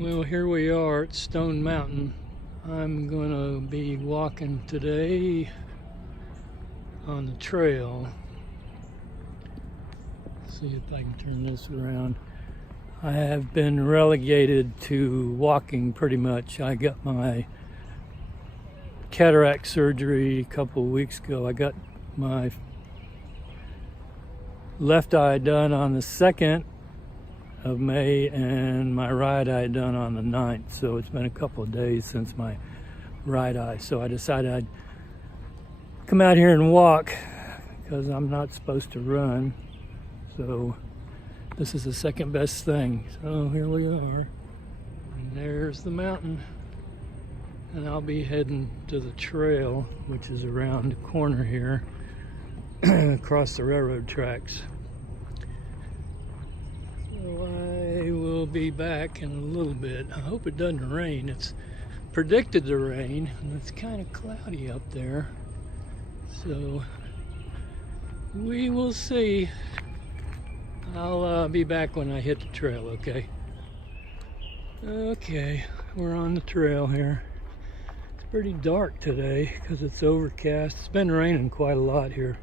Well, here we are at Stone Mountain. I'm going to be walking today on the trail. Let's see if I can turn this around. I have been relegated to walking pretty much. I got my cataract surgery a couple of weeks ago. I got my left eye done on the 2nd of May and my right eye done on the 9th. So it's been a couple of days since my right eye. So I decided I'd come out here and walk because I'm not supposed to run. So this is the second best thing. So here we are. And there's the mountain. And I'll be heading to the trail, which is around the corner here, across the railroad tracks. So I will be back in a little bit. I hope it doesn't rain. It's predicted to rain, and it's kind of cloudy up there. So we will see. I'll be back when I hit the trail, okay? Okay, we're on the trail here. It's pretty dark today because it's overcast. It's been raining quite a lot here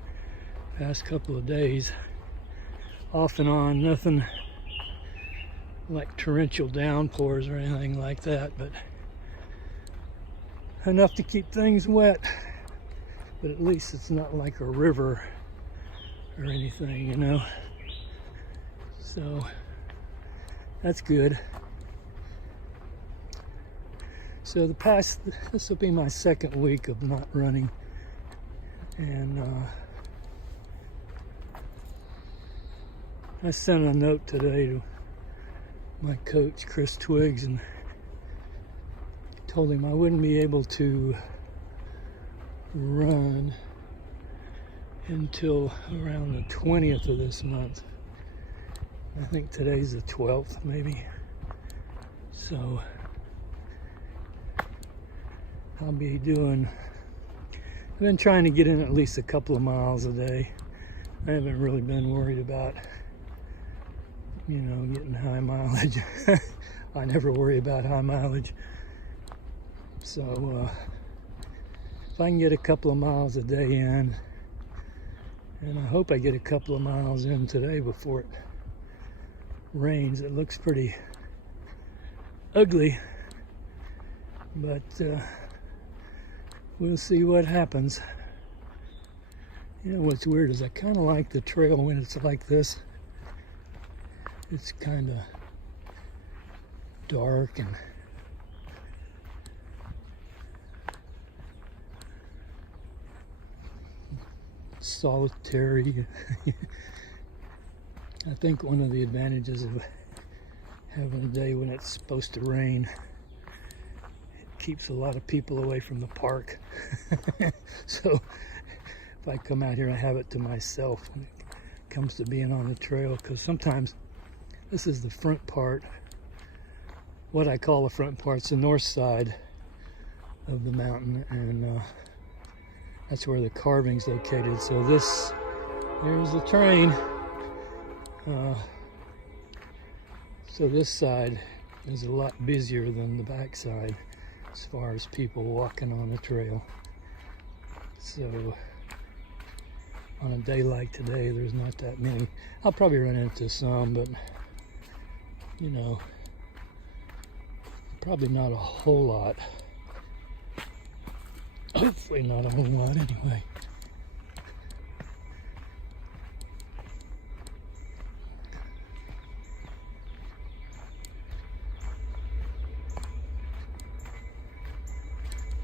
past couple of days. Off and on, nothing like torrential downpours or anything like that, but enough to keep things wet. But at least it's not like a river or anything, you know. So that's good. So this will be my second week of not running, and I sent a note today to my coach, Chris Twiggs, and told him I wouldn't be able to run until around the 20th of this month. I think today's the 12th, maybe. So I'll be I've been trying to get in at least a couple of miles a day. I haven't really been worried about, you know, getting high mileage. I never worry about high mileage. So if I can get a couple of miles a day in, and I hope I get a couple of miles in today before it rains. It looks pretty ugly, but we'll see what happens. You know what's weird is I kind of like the trail when it's like this. It's kind of dark and solitary. I think one of the advantages of having a day when it's supposed to rain, it keeps a lot of people away from the park. So if I come out here, I have it to myself when it comes to being on the trail, because sometimes this is the front part, what I call the front part. It's the north side of the mountain, and that's where the carving's located. So there's the train. So this side is a lot busier than the back side as far as people walking on the trail. So on a day like today, there's not that many. I'll probably run into some, but you know, probably not a whole lot. Hopefully not a whole lot anyway.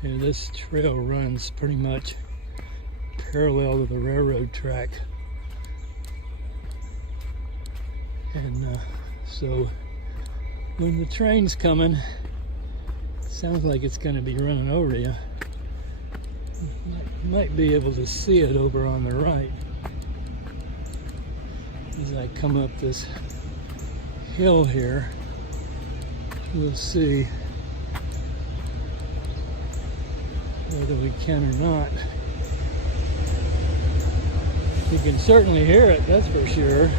Yeah, this trail runs pretty much parallel to the railroad track, and so when the train's coming, it sounds like it's going to be running over you. You might be able to see it over on the right as I come up this hill here. We'll see whether we can or not. You can certainly hear it, that's for sure.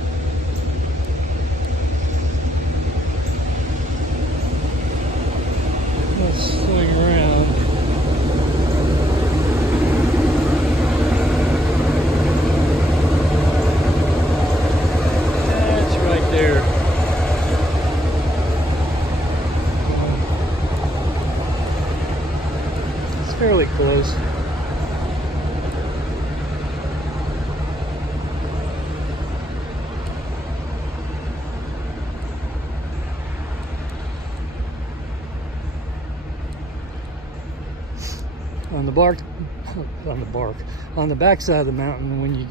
on the back side of the mountain, when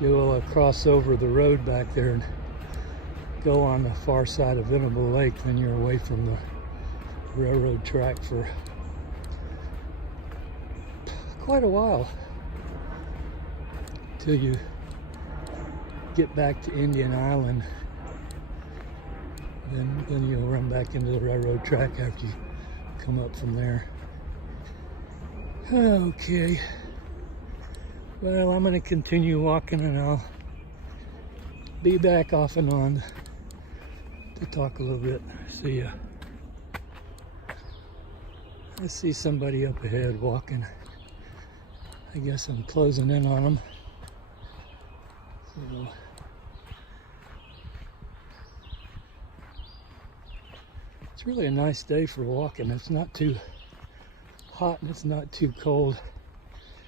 you'll cross over the road back there and go on the far side of Venable Lake, then you're away from the railroad track for quite a while till you get back to Indian Island. Then you'll run back into the railroad track after you come up from there. Okay, well, I'm going to continue walking, and I'll be back off and on to talk a little bit. See ya. I see somebody up ahead walking. I guess I'm closing in on them. So, it's really a nice day for walking. It's not too hot and it's not too cold.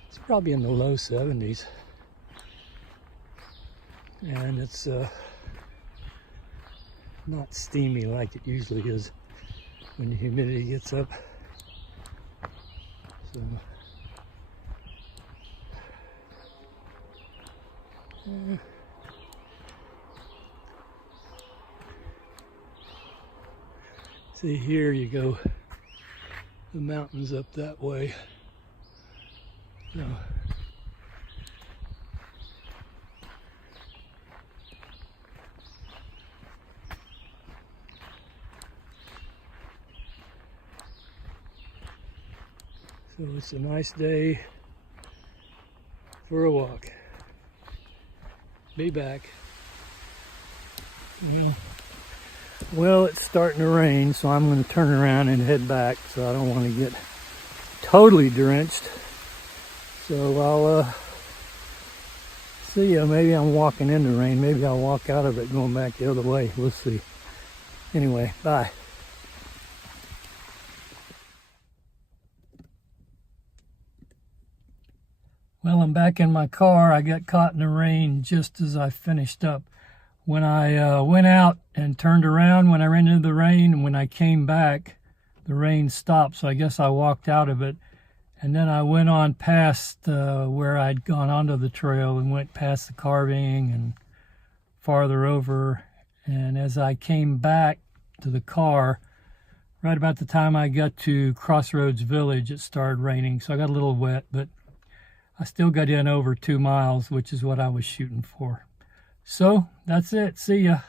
It's probably in the low 70s. And it's not steamy like it usually is when the humidity gets up. So, see, here you go, the mountains up that way. So, it's a nice day for a walk. Be back. Well, it's starting to rain, so I'm going to turn around and head back, so I don't want to get totally drenched. So I'll see ya. Maybe I'm walking in the rain. Maybe I'll walk out of it going back the other way. We'll see. Anyway, bye. Well, I'm back in my car. I got caught in the rain just as I finished up. When I went out and turned around, when I ran into the rain, and when I came back, the rain stopped. So I guess I walked out of it. And then I went on past where I'd gone onto the trail and went past the carving and farther over. And as I came back to the car, right about the time I got to Crossroads Village, it started raining. So I got a little wet, but I still got in over 2 miles, which is what I was shooting for. So that's it. See ya.